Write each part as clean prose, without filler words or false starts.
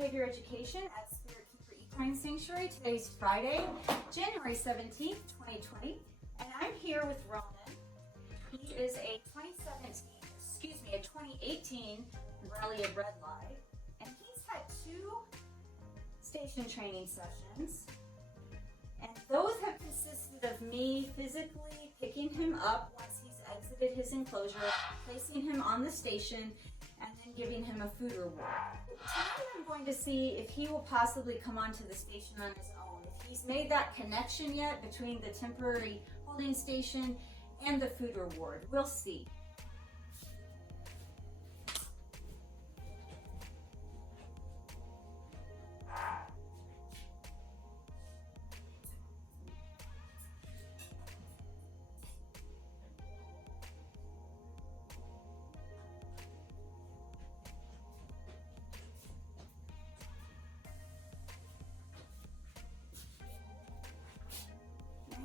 Behavior Education at Spirit Keeper Equine Sanctuary. Today's Friday, January 17th, 2020, and I'm here with Ronon. He is a 2018 Morelia bredli, and he's had 2 station training sessions, and those have consisted of me physically picking him up once he's exited his enclosure, placing him on the station, and then giving him a food reward. Tonight I'm going to see if he will possibly come onto the station on his own, if he's made that connection yet between the temporary holding station and the food reward. We'll see.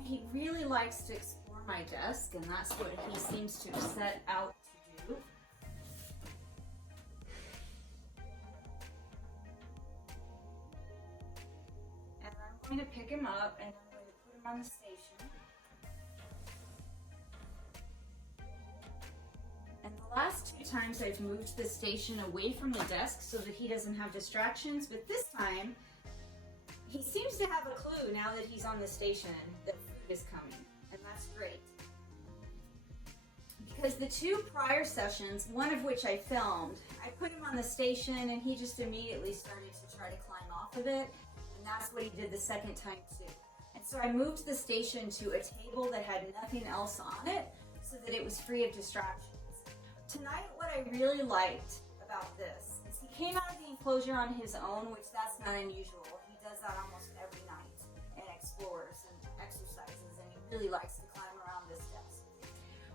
He really likes to explore my desk, and that's what he seems to set out to do. And I'm going to pick him up and I'm going to put him on the station. And the last 2 times I've moved the station away from the desk so that he doesn't have distractions, but this time he seems to have a clue now that he's on the station that food is coming, and that's great. Because the 2 prior sessions, one of which I filmed, I put him on the station and he just immediately started to try to climb off of it, and that's what he did the second time too. And so I moved the station to a table that had nothing else on it so that it was free of distractions. Tonight, what I really liked about this is he came out of the enclosure on his own, which that's not unusual. Does that almost every night and explores and exercises, and he really likes to climb around this desk.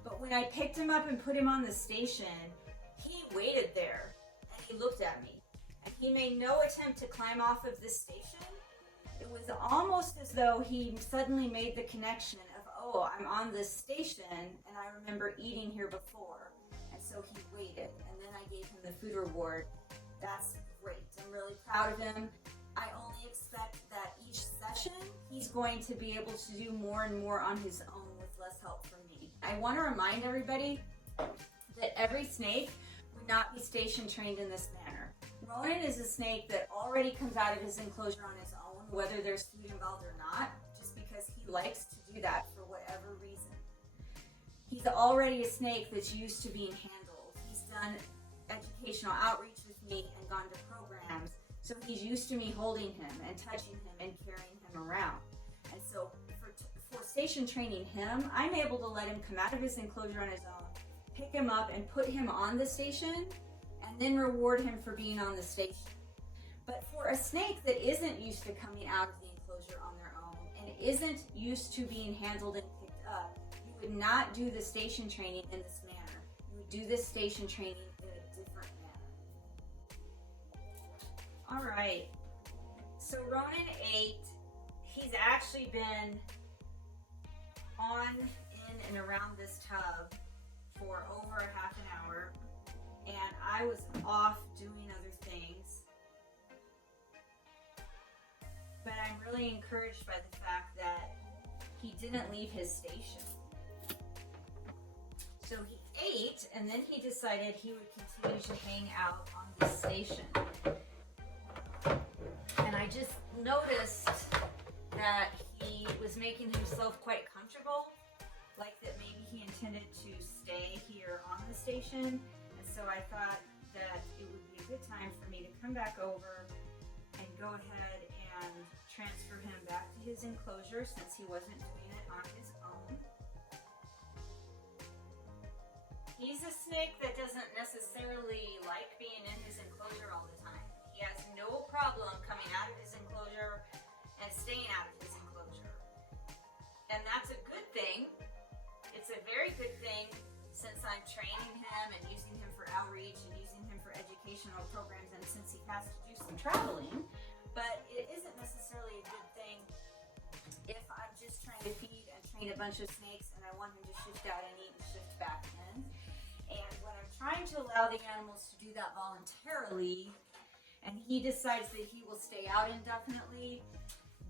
But when I picked him up and put him on the station, he waited there and he looked at me, and he made no attempt to climb off of this station. It was almost as though he suddenly made the connection of, oh, I'm on this station and I remember eating here before, and so he waited, and then I gave him the food reward. That's great. I'm really proud of him. I only expect that each session he's going to be able to do more and more on his own with less help from me. I want to remind everybody that every snake would not be station trained in this manner. Ronon is a snake that already comes out of his enclosure on his own, whether there's food involved or not, just because he likes to do that for whatever reason. He's already a snake that's used to being handled. He's done educational outreach with me and gone to programs. So he's used to me holding him and touching him and carrying him around. And so for station training him, I'm able to let him come out of his enclosure on his own, pick him up and put him on the station, and then reward him for being on the station. But for a snake that isn't used to coming out of the enclosure on their own and isn't used to being handled and picked up, you would not do the station training in this manner. You would do this station training in a different manner. All right, so Ronon 8, he's actually been on, in, and around this tub for over a half an hour, and I was off doing other things. But I'm really encouraged by the fact that he didn't leave his station. So he ate, and then he decided he would continue to hang out on this station. And I just noticed that he was making himself quite comfortable, like that maybe he intended to stay here on the station. And so I thought that it would be a good time for me to come back over and go ahead and transfer him back to his enclosure since he wasn't doing it on his own. He's a snake that doesn't necessarily like being in his enclosure all the time. He has no problem coming out of his enclosure and staying out of his enclosure. And that's a good thing. It's a very good thing since I'm training him and using him for outreach and using him for educational programs, and since he has to do some traveling. But it isn't necessarily a good thing if I'm just trying to feed and train a bunch of snakes and I want him to shift out and eat and shift back in. And when I'm trying to allow the animals to do that voluntarily, and he decides that he will stay out indefinitely,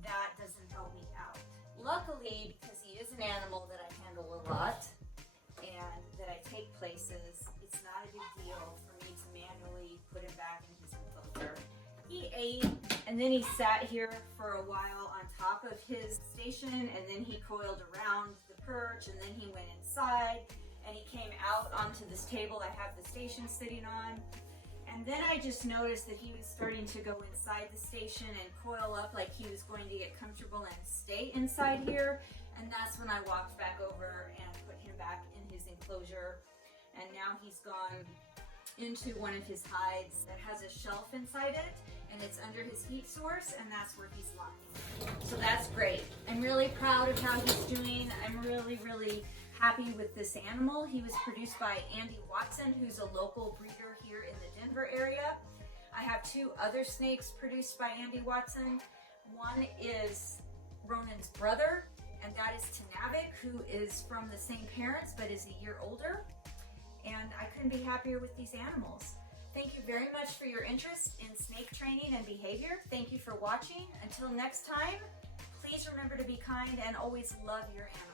that doesn't help me out. Luckily, because he is an animal that I handle a lot and that I take places, it's not a big deal for me to manually put him back in his enclosure. He ate, and then he sat here for a while on top of his station, and then he coiled around the perch, and then he went inside, and he came out onto this table I have the station sitting on. And then I just noticed that he was starting to go inside the station and coil up like he was going to get comfortable and stay inside here. And that's when I walked back over and put him back in his enclosure. And now he's gone into one of his hides that has a shelf inside it, and it's under his heat source, and that's where he's lying. So that's great. I'm really proud of how he's doing. I'm really happy with this animal. He was produced by Andy Watson, who's a local breeder here in the Denver area. I have two other snakes produced by Andy Watson. One is Ronon's brother, and that is Tanavik, who is from the same parents but is a year older. And I couldn't be happier with these animals. Thank you very much for your interest in snake training and behavior. Thank you for watching. Until next time, please remember to be kind and always love your animals.